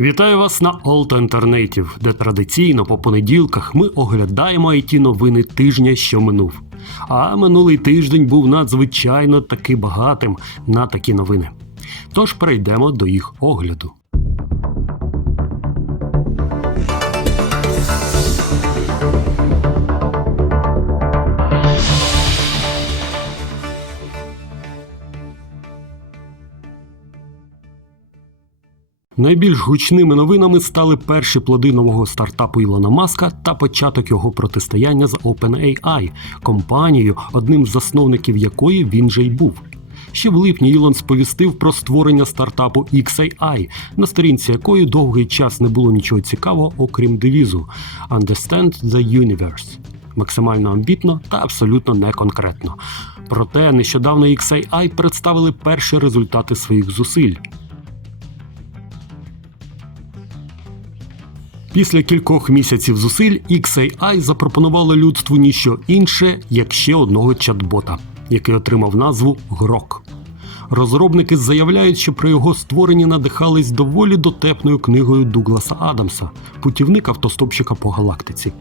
Вітаю вас на Alto Інтернетів, де традиційно по понеділках ми оглядаємо it новини тижня, що минув. А минулий тиждень був надзвичайно таки багатим на такі новини. Тож перейдемо до їх огляду. Найбільш гучними новинами стали перші плоди нового стартапу Ілона Маска та початок його протистояння з OpenAI, компанією, одним з засновників якої він же й був. Ще в липні Ілон сповістив про створення стартапу XAI, на сторінці якої довгий час не було нічого цікавого, окрім девізу Understand the Universe. Максимально амбітно та абсолютно не конкретно. Проте нещодавно XAI представили перші результати своїх зусиль. Після кількох місяців зусиль XAI запропонувало людству ніщо інше, як ще одного чат-бота, який отримав назву Грок. Розробники заявляють, що при його створенні надихались доволі дотепною книгою Дугласа Адамса Путівник автостопщика по галактиці.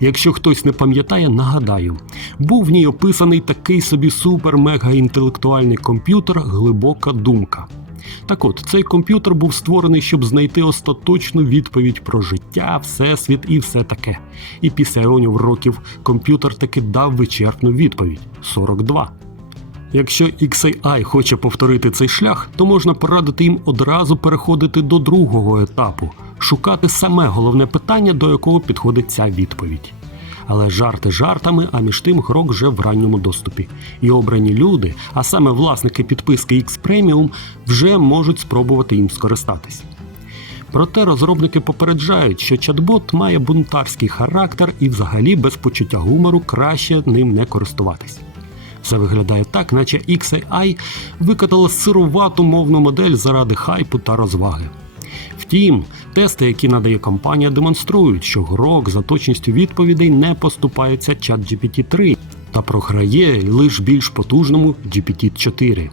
Якщо хтось не пам'ятає, нагадаю, був в ній описаний такий собі супер-мега-інтелектуальний комп'ютер Глибока думка. Так от, цей комп'ютер був створений, щоб знайти остаточну відповідь про життя, всесвіт і все таке. І після іонів років комп'ютер таки дав вичерпну відповідь 42. Якщо XAI хоче повторити цей шлях, то можна порадити їм одразу переходити до другого етапу шукати саме головне питання, до якого підходить ця відповідь. Але жарти жартами, а між тим грок вже в ранньому доступі. І обрані люди, а саме власники підписки X Premium, вже можуть спробувати їм скористатись. Проте розробники попереджають, що чат-бот має бунтарський характер і взагалі без почуття гумору краще ним не користуватись. Все виглядає так, наче XAI викатала сирувату мовну модель заради хайпу та розваги. Втім, тести, які надає компанія, демонструють, що грок за точністю відповідей не поступається ChatGPT 3 та програє лише більш потужному GPT 4.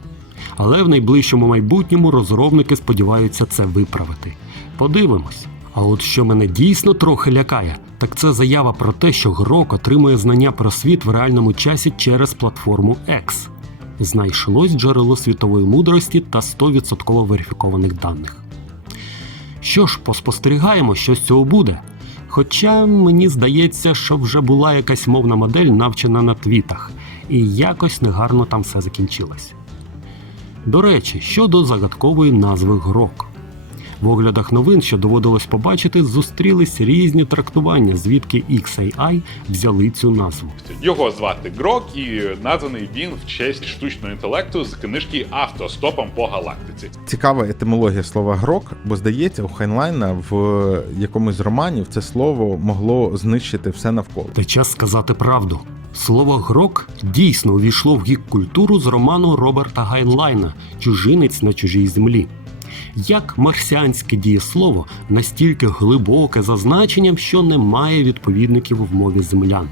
Але в найближчому майбутньому розробники сподіваються це виправити. Подивимось. А от що мене дійсно трохи лякає, так це заява про те, що Грок отримує знання про світ в реальному часі через платформу X. Знайшлось джерело світової мудрості та 100% верифікованих даних. Що ж, поспостерігаємо, що з цього буде. Хоча мені здається, що вже була якась мовна модель, навчена на твітах, і якось негарно там все закінчилось. До речі, щодо загадкової назви Грок. В оглядах новин, що доводилось побачити, зустрілись різні трактування, звідки XAI взяли цю назву. Його звати Грок, і названий він в честь штучного інтелекту з книжки Автостопом по галактиці. Цікава етимологія слова грок, бо здається, у Хайнлайна в якомусь з романів це слово могло знищити все навколо. Та час сказати правду. Слово грок дійсно увійшло в гік-культуру з роману Роберта Гайнлайна Чужинець на чужій землі. Як марсіанське дієслово настільки глибоке за значенням, що не має відповідників в мові землян.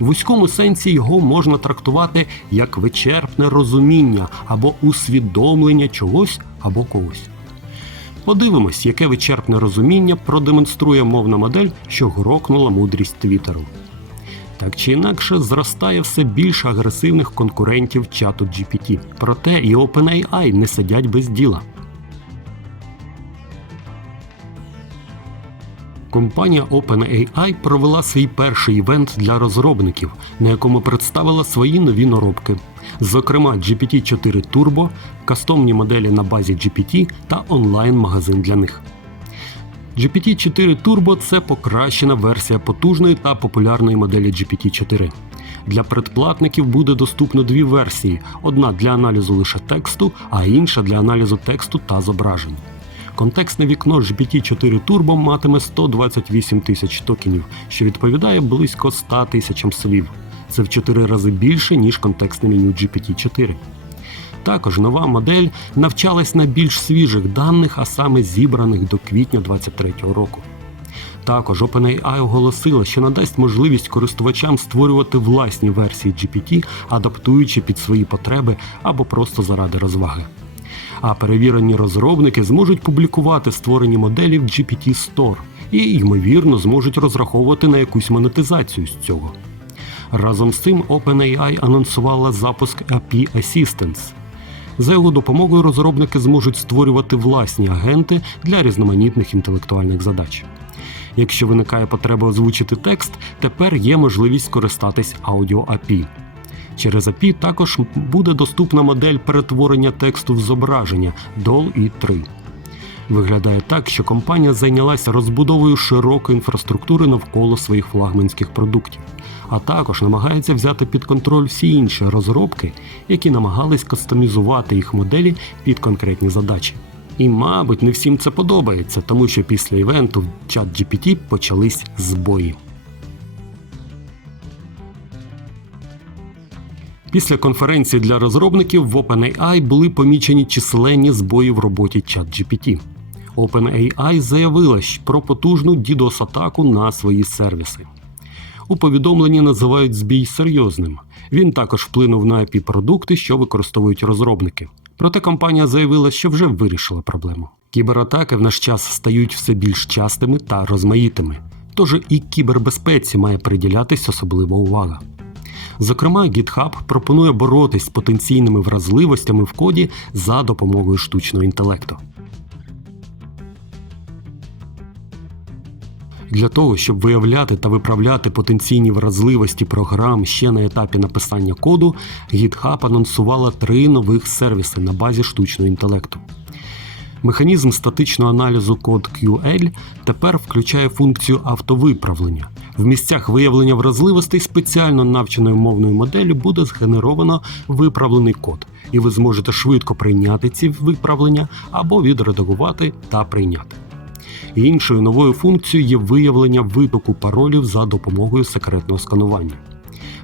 В вузькому сенсі його можна трактувати як вичерпне розуміння або усвідомлення чогось або когось. Подивимось, яке вичерпне розуміння продемонструє мовна модель, що грокнула мудрість Твіттеру. Так чи інакше зростає все більше агресивних конкурентів чату GPT. Проте і OpenAI не сидять без діла. Компанія OpenAI провела свій перший івент для розробників, на якому представила свої нові наробки, зокрема GPT-4 Turbo, кастомні моделі на базі GPT та онлайн-магазин для них. GPT-4 Turbo це покращена версія потужної та популярної моделі GPT-4. Для предплатників буде доступно дві версії: одна для аналізу лише тексту, а інша для аналізу тексту та зображень. Контекстне вікно GPT-4 Turbo матиме 128 тисяч токенів, що відповідає близько 100 тисячам слів. Це в 4 рази більше, ніж контекстне меню GPT-4. Також нова модель навчалась на більш свіжих даних, а саме зібраних до квітня 2023 року. Також OpenAI оголосила, що надасть можливість користувачам створювати власні версії GPT, адаптуючи під свої потреби або просто заради розваги. А перевірені розробники зможуть публікувати створені моделі в GPT Store і, ймовірно, зможуть розраховувати на якусь монетизацію з цього. Разом з цим OpenAI анонсувала запуск API Assistance. За його допомогою розробники зможуть створювати власні агенти для різноманітних інтелектуальних задач. Якщо виникає потреба озвучити текст, тепер є можливість скористатись аудіо API. Через API також буде доступна модель перетворення тексту в зображення DALL-E 3. Виглядає так, що компанія зайнялася розбудовою широкої інфраструктури навколо своїх флагманських продуктів, а також намагається взяти під контроль всі інші розробки, які намагались кастомізувати їх моделі під конкретні задачі. І, мабуть, не всім це подобається, тому що після івенту в ChatGPT почались збої. Після конференції для розробників в OpenAI були помічені численні збої в роботі ChatGPT. OpenAI заявила про потужну DDoS-атаку на свої сервіси. У повідомленні називають збій серйозним. Він також вплинув на API продукти, що використовують розробники. Проте компанія заявила, що вже вирішила проблему. Кібератаки в наш час стають все більш частими та розмаїтими. Тож і кібербезпеці має приділятись особлива увага. Зокрема, GitHub пропонує боротись з потенційними вразливостями в коді за допомогою штучного інтелекту. Для того, щоб виявляти та виправляти потенційні вразливості програм ще на етапі написання коду, GitHub анонсувала три нових сервіси на базі штучного інтелекту. Механізм статичного аналізу код QL тепер включає функцію автовиправлення. В місцях виявлення вразливостей спеціально навченою мовною моделлю буде згенеровано виправлений код, і ви зможете швидко прийняти ці виправлення або відредагувати та прийняти. Іншою новою функцією є виявлення витоку паролів за допомогою секретного сканування.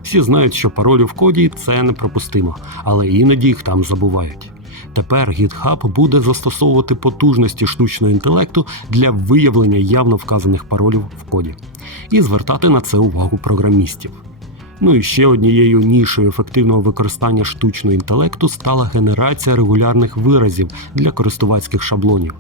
Всі знають, що паролі в коді це неприпустимо, але іноді їх там забувають. Тепер GitHub буде застосовувати потужності штучного інтелекту для виявлення явно вказаних паролів в коді і звертати на це увагу програмістів. Ну і ще однією нішою ефективного використання штучного інтелекту стала генерація регулярних виразів для користувацьких шаблонів.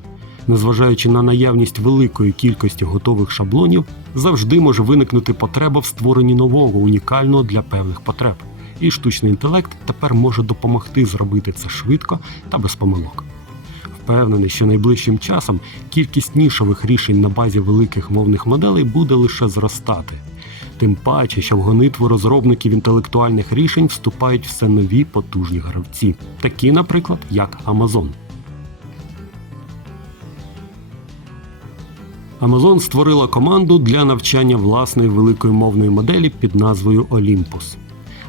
Незважаючи на наявність великої кількості готових шаблонів, завжди може виникнути потреба в створенні нового унікального для певних потреб. І штучний інтелект тепер може допомогти зробити це швидко та без помилок. Впевнений, що найближчим часом кількість нішових рішень на базі великих мовних моделей буде лише зростати. Тим паче, що в гонитву розробників інтелектуальних рішень вступають все нові потужні гравці, такі, наприклад, як Amazon. Amazon створила команду для навчання власної великої мовної моделі під назвою Olympus.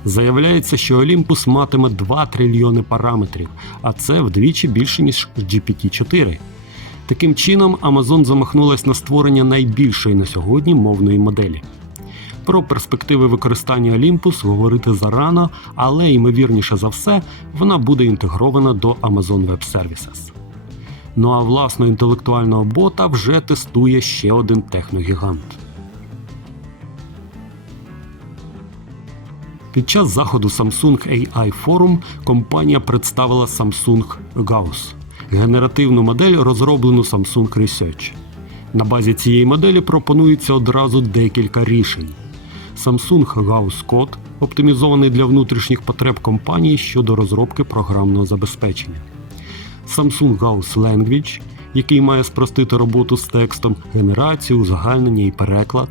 Заявляється, що Olympus матиме 2 трильйони параметрів, а це вдвічі більше ніж GPT-4. Таким чином, Amazon замахнулась на створення найбільшої на сьогодні мовної моделі. Про перспективи використання Olympus говорити зарано, але ймовірніше за все, вона буде інтегрована до Amazon Web Services. Ну а власного інтелектуального бота вже тестує ще один техногігант. Під час заходу Samsung AI Forum компанія представила Samsung Gauss – генеративну модель, розроблену Samsung Research. На базі цієї моделі пропонується одразу декілька рішень. Samsung Gauss Code оптимізований для внутрішніх потреб компанії щодо розробки програмного забезпечення. Samsung Gauss Language, який має спростити роботу з текстом, генерацію, узагальнення і переклад,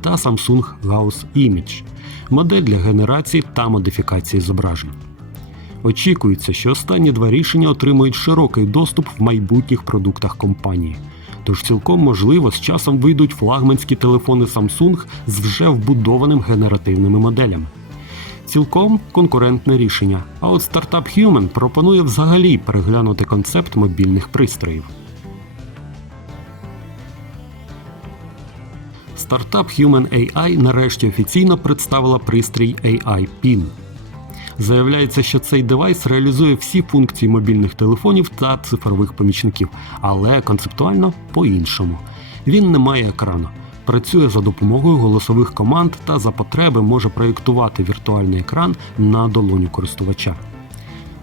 та Samsung Gauss Image модель для генерації та модифікації зображень. Очікується, що останні два рішення отримують широкий доступ в майбутніх продуктах компанії. Тож цілком можливо з часом вийдуть флагманські телефони Samsung з вже вбудованим генеративними моделями. Цілком конкурентне рішення. А от стартап Human пропонує взагалі переглянути концепт мобільних пристроїв. Стартап Human AI нарешті офіційно представила пристрій AI PIN. Заявляється, що цей девайс реалізує всі функції мобільних телефонів та цифрових помічників, але концептуально по-іншому. Він не має екрану, працює за допомогою голосових команд та за потреби може проєктувати віртуальний екран на долоню користувача.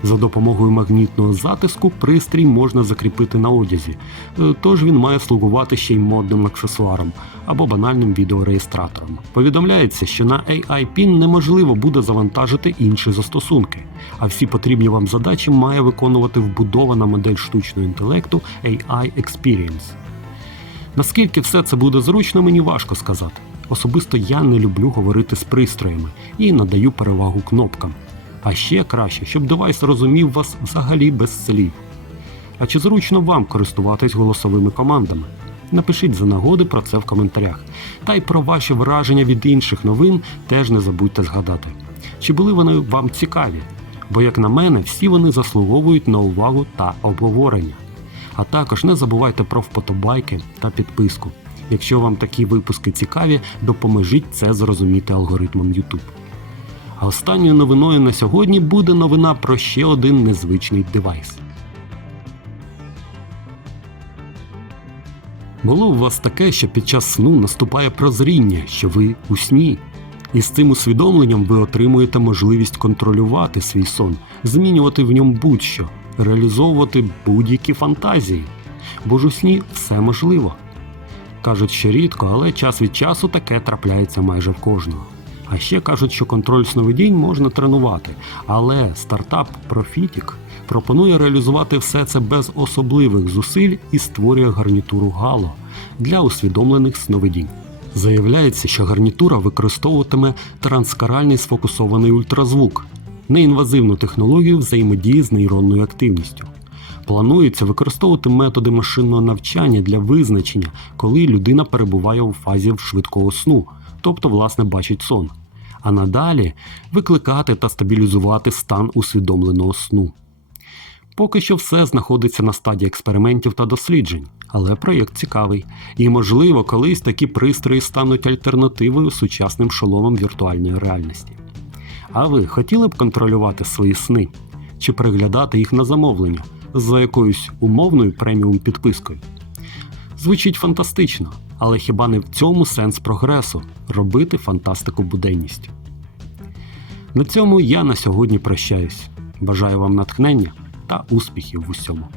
За допомогою магнітного затиску пристрій можна закріпити на одязі, е, тож він має слугувати ще й модним аксесуаром або банальним відеореєстратором. Повідомляється, що на AI PIN неможливо буде завантажити інші застосунки, а всі потрібні вам задачі має виконувати вбудована модель штучного інтелекту AI Experience. Наскільки все це буде зручно, мені важко сказати. Особисто я не люблю говорити з пристроями і надаю перевагу кнопкам. А ще краще, щоб девайс розумів вас взагалі без слів. А чи зручно вам користуватись голосовими командами? Напишіть за нагоди про це в коментарях. Та й про ваші враження від інших новин теж не забудьте згадати. Чи були вони вам цікаві? Бо, як на мене, всі вони заслуговують на увагу та обговорення. А також не забувайте про вподобайки та підписку. Якщо вам такі випуски цікаві, допоможіть це зрозуміти алгоритмом YouTube. А останньою новиною на сьогодні буде новина про ще один незвичний девайс. Було у вас таке, що під час сну наступає прозріння, що ви у сні. І з цим усвідомленням ви отримуєте можливість контролювати свій сон, змінювати в ньому будь-що, реалізовувати будь-які фантазії. Бо ж у сні все можливо. Кажуть, що рідко, але час від часу таке трапляється майже в кожного. А ще кажуть, що контроль сновидінь можна тренувати, але стартап Profitic пропонує реалізувати все це без особливих зусиль і створює гарнітуру Halo для усвідомлених сновидінь. Заявляється, що гарнітура використовуватиме транскаральний сфокусований ультразвук, неінвазивну технологію взаємодії з нейронною активністю. Планується використовувати методи машинного навчання для визначення, коли людина перебуває у фазі швидкого сну, тобто, власне, бачить сон. А надалі викликати та стабілізувати стан усвідомленого сну. Поки що все знаходиться на стадії експериментів та досліджень, але проєкт цікавий, і, можливо, колись такі пристрої стануть альтернативою сучасним шоломам віртуальної реальності. А ви хотіли б контролювати свої сни чи переглядати їх на замовлення за якоюсь умовною преміум підпискою? Звучить фантастично, але хіба не в цьому сенс прогресу робити фантастику буденністю? На цьому я на сьогодні прощаюсь. Бажаю вам натхнення та успіхів в усьому.